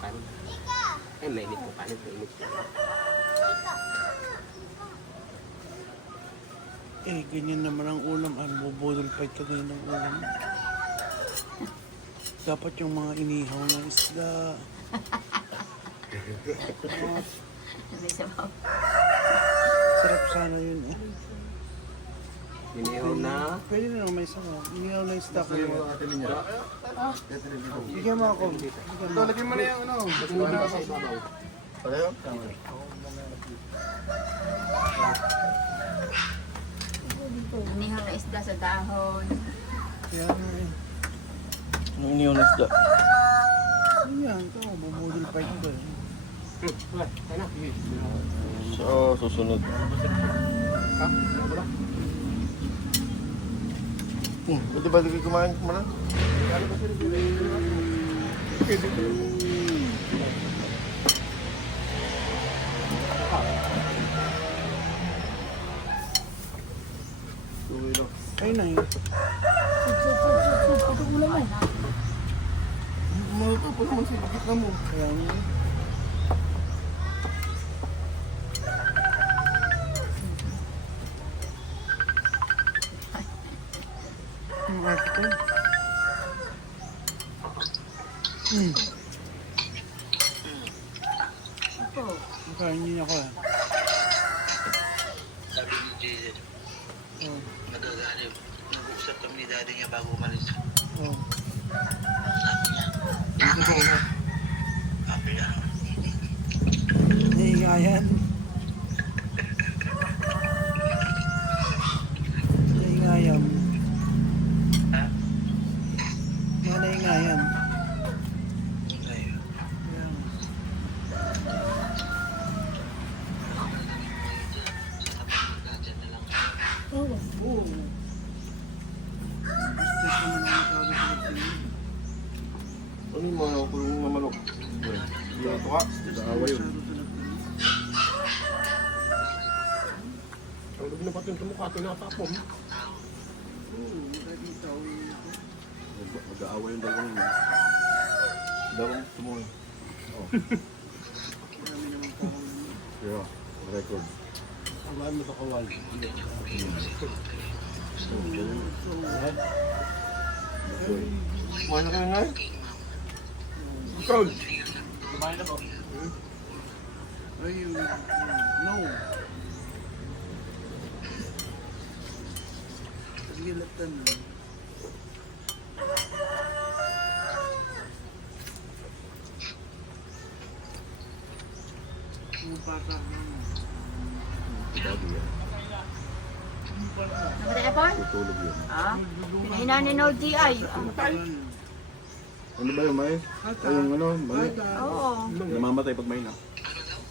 kanin. Eh, mainit ko kanin, mainit ko. Eh, ganyan naman ang ulam. Ano, bubudol fight ka ganyan ng ulam. Dapat yung mga inihaw na isda. May sabaw. Sarap sana yun eh. Inihaw na. Pwede na naman may sabaw. Inihaw na isda ko Lagyan mo yun. ang ate niya. Bigyan mo ako. Ito, mo. lagyan mo na yung ano. Hindi ka sa ibabaw. Pareho? Tama. Inihaw na isda sa dahon. Kaya nga eh. Anong iniyaw na isda? Yan, ito. Bubudol fight ko eh. So, susunod. Ha? Ano ba? Hmm, pwede ba di kumain kumain? Ay na yun. Maluto pa naman sa gitna mo. Kaya nga Hmm. Opo. Makain niyo ako eh. Sabi ni Jason, Oh. magagalit. Nag-uusap kami ni daddy niya bago umalis. Oh. Sabi niya, Naiingayan. Naiingayan. ha? Mga naiingayan. Ayun. Kaya nga. Dyan na lang. Oo. Stress naman ang masyado sa pagtingin. Ano kulong na manok? Hindi ako ka. Naawa yun. Ang lubog na pati yung tumukha, tinatapon. Oo, nakikita ko yun. Mag-aawa yung dalawang yun. Dalawang tumuhay. Marami naman mo. Kaya, record. Awan mo sa kawal. Kumain na kayo nga? Ikaw! Ay, yun. No. Sige, latan na. Yung pata mo. Bago yan. Namatay po? Tutulog yun. Ah? Pinahinan ni no GI. Ah, Ano ba yung may? Ay, yung ano, mali. Oo. Namamatay pag may na.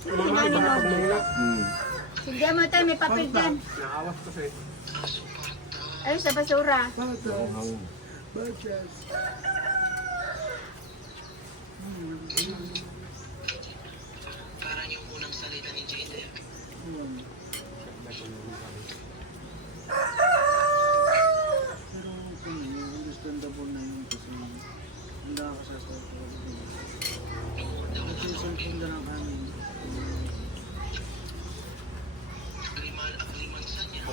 No GI. Hmm. Hindi mo tayo, may papel dyan. Naawas kasi. Ayun sa basura. Hangin. Bachas. Parang yung unang salita ni Jason. Pero kung yun, understandable na yun kasi handa ka sa sa Ito na ng amin. Liman, ang limansan niya.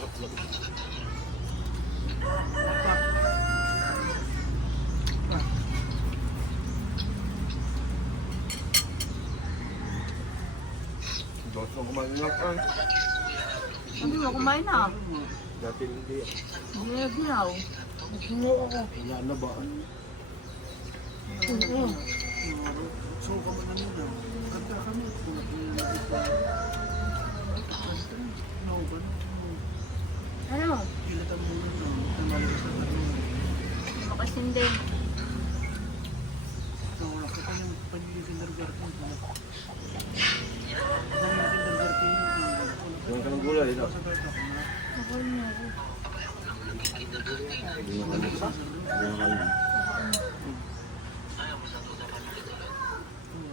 Diyos ang kumain na ay. Hindi mo kumain na. Dati hindi. Hindi na ginaw. Wala na ba? So, kamo na nila. Kanta kami. Kung natin na ito. No, ba? Ano? Kilatan mo na ito. Tumalas na tayo. Makasindi. So, nakita yung pagiging kindergarten ko. Pagiging kindergarten. Kumain ka ng gulay, ito. Sa bata ko na. Ako ako. Hindi na kain. Hindi na kain. Cellphone ko. Kaya ako wala na Alam nilang hindi nagsasalita. At least doon may narinig na siyang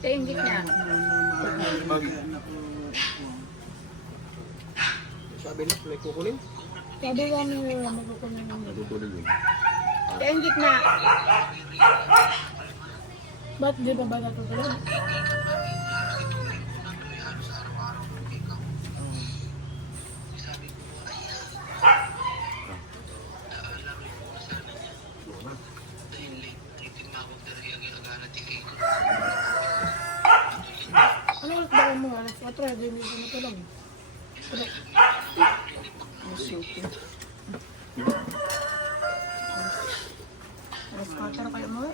Sa yung gitna. Sabi na, may kukunin. Sabi ko nila magkukunin ng Natutulog yun. Sa yung gitna. Ba't di ba ba natutulog? Ba mo? Alas 4, di mo natulog. Alas 4 kayo mo.